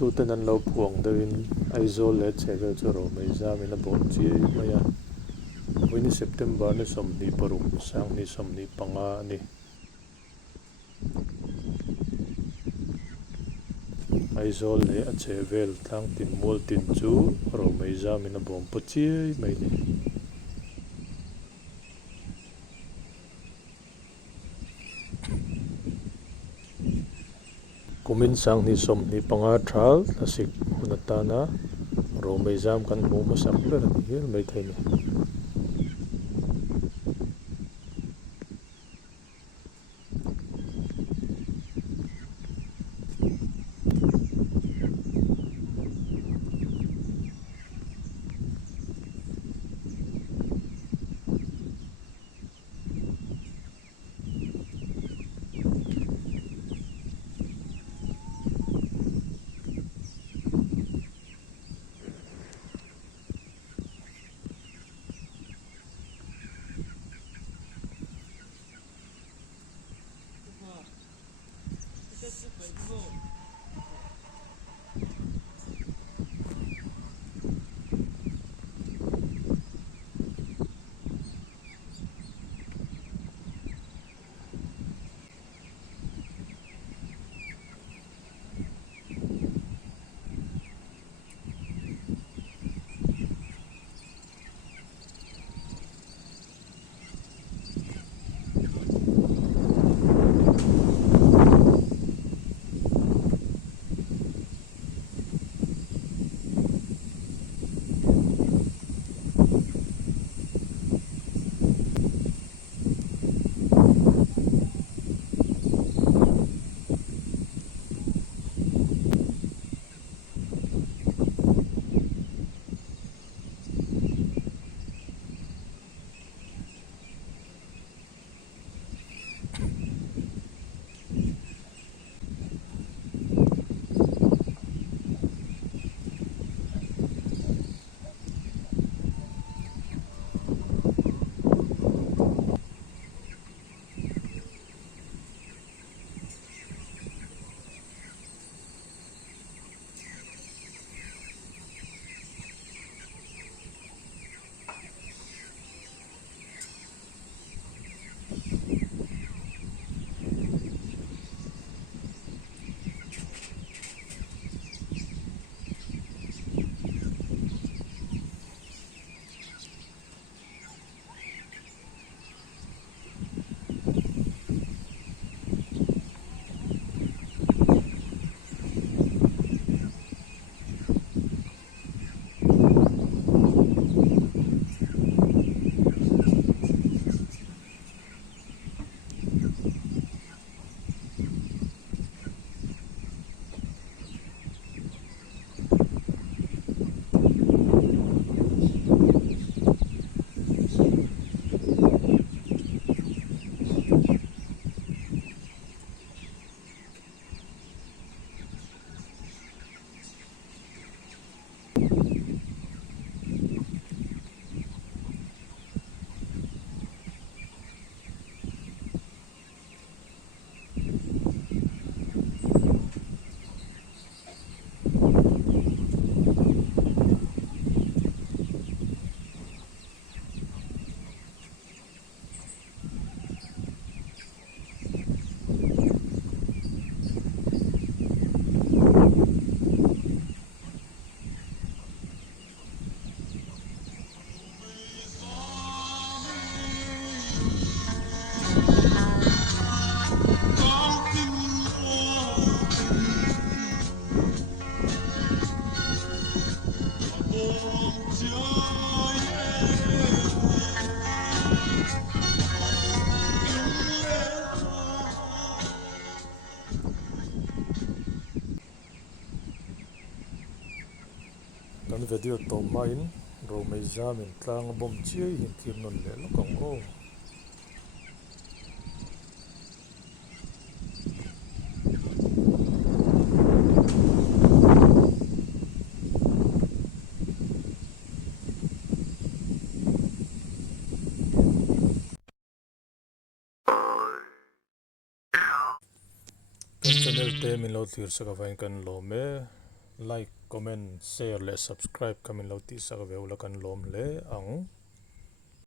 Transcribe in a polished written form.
tu ten an lo phuang deuhin aizawl le chhevel chu ro mai zam in a bawm chiai mai a pawini September ni somni paruk sang ni somni panga ani aizawl le a chhevel tlang tin mual tin chu ro mai zam in a bawm pu chiai mai ni kumin sang ni somni panga thal lasik hunatana ro mai zam kan hmu masak ber ani hel mai theini kan video to main ro mai zam in tlang a bawm chiai hin thir non le lokang o kan channel te min lo thir saka vain kan lo me like comment share le subscribe kamin lo ti sak veu la kan lom le ang